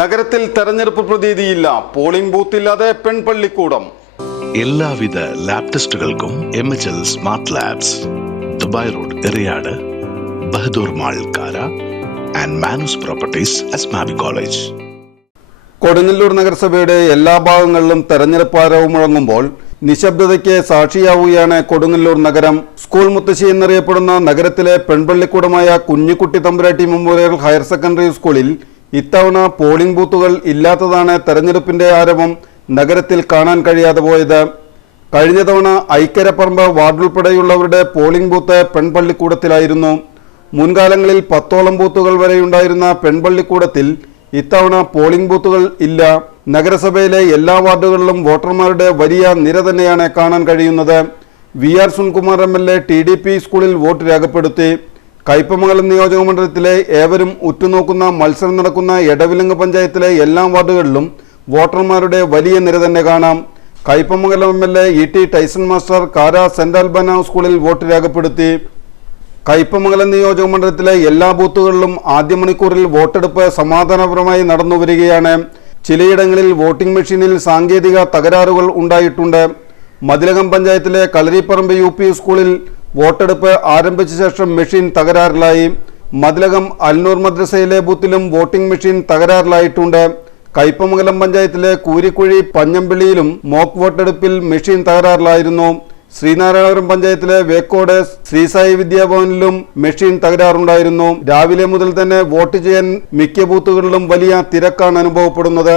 നഗരത്തിൽ തെരഞ്ഞെടുപ്പ് പ്രതീതിയില്ല. പോളിംഗ് ബൂത്തില്ലാതെ പെൺപള്ളിക്കൂടം. എല്ലാവിധ ലാബ് ടെസ്റ്റുകൾക്കും MHL smart labs, Dubai road, Eriyad, Bahadur mall, Kara and Manus properties, Asmabi college. Kodungallur നഗരസഭയുടെ എല്ലാ ഭാഗങ്ങളിലും തെരഞ്ഞെടുപ്പ് ആരവം മുഴങ്ങുമ്പോൾ നിശബ്ദതയ്ക്ക് സാക്ഷിയാവുകയാണ് കൊടുങ്ങല്ലൂർ നഗരം. സ്കൂൾ മുത്തശ്ശി എന്നറിയപ്പെടുന്ന നഗരത്തിലെ പെൺപള്ളിക്കൂടമായ കുഞ്ഞിക്കുട്ടി തമ്പുരാട്ടി മെമ്മോറിയൽ ഹയർ സെക്കൻഡറി സ്കൂളിൽ ഇത്തവണ പോളിംഗ് ബൂത്തുകൾ ഇല്ലാത്തതാണ് തെരഞ്ഞെടുപ്പിന്റെ ആരവം നഗരത്തിൽ കാണാൻ കഴിയാതെ പോയത്. കഴിഞ്ഞ തവണ ഐക്കരപ്പറമ്പ് വാർഡുൾപ്പെടെയുള്ളവരുടെ പോളിംഗ് ബൂത്ത് പെൺപള്ളിക്കൂടത്തിലായിരുന്നു. മുൻകാലങ്ങളിൽ 10ഓളം ബൂത്തുകൾ വരെയുണ്ടായിരുന്ന പെൺപള്ളിക്കൂടത്തിൽ ഇത്തവണ പോളിംഗ് ബൂത്തുകൾ ഇല്ല. നഗരസഭയിലെ എല്ലാ വാർഡുകളിലും വോട്ടർമാരുടെ വലിയ നിര തന്നെയാണ് കാണാൻ കഴിയുന്നത്. VR സുനിൽകുമാർ MLA TDP സ്കൂളിൽ വോട്ട് രേഖപ്പെടുത്തി. കയ്പമംഗലം നിയോജകമണ്ഡലത്തിലെ ഏവരും ഉറ്റുനോക്കുന്ന മത്സരം നടക്കുന്ന എടവിലങ്ങ് പഞ്ചായത്തിലെ എല്ലാ വാർഡുകളിലും വോട്ടർമാരുടെ വലിയ നിര തന്നെ കാണാം. Kaipamangalam MLA ET Tyson master കാര സെന്റ് ആൽബന സ്കൂളിൽ വോട്ട് രേഖപ്പെടുത്തി. കയ്പമംഗലം നിയോജകമണ്ഡലത്തിലെ എല്ലാ ബൂത്തുകളിലും ആദ്യ മണിക്കൂറിൽ വോട്ടെടുപ്പ് സമാധാനപരമായി നടന്നുവരികയാണ്. ചിലയിടങ്ങളിൽ വോട്ടിംഗ് മെഷീനിൽ സാങ്കേതിക തകരാറുകൾ ഉണ്ടായിട്ടുണ്ട്. മതിലകം പഞ്ചായത്തിലെ കളരിപ്പറമ്പ് UP സ്കൂളിൽ വോട്ടെടുപ്പ് ആരംഭിച്ച ശേഷം മെഷീൻ തകരാറിലായി. മതിലകം അൽനൂർ മദ്രസയിലെ ബൂത്തിലും വോട്ടിംഗ് മെഷീൻ തകരാറിലായിട്ടുണ്ട്. കയ്പമംഗലം പഞ്ചായത്തിലെ കൂരിക്കുഴി പഞ്ഞമ്പിള്ളിയിലും മോക്ക് വോട്ടെടുപ്പിൽ മെഷീൻ തകരാറിലായിരുന്നു. ശ്രീനാരായണപുരം പഞ്ചായത്തിലെ വേക്കോട് ശ്രീസായി വിദ്യാഭവനിലും മെഷീൻ തകരാറുണ്ടായിരുന്നു. രാവിലെ മുതൽ തന്നെ വോട്ട് ചെയ്യാൻ മിക്ക ബൂത്തുകളിലും വലിയ തിരക്കാണ് അനുഭവപ്പെടുന്നത്.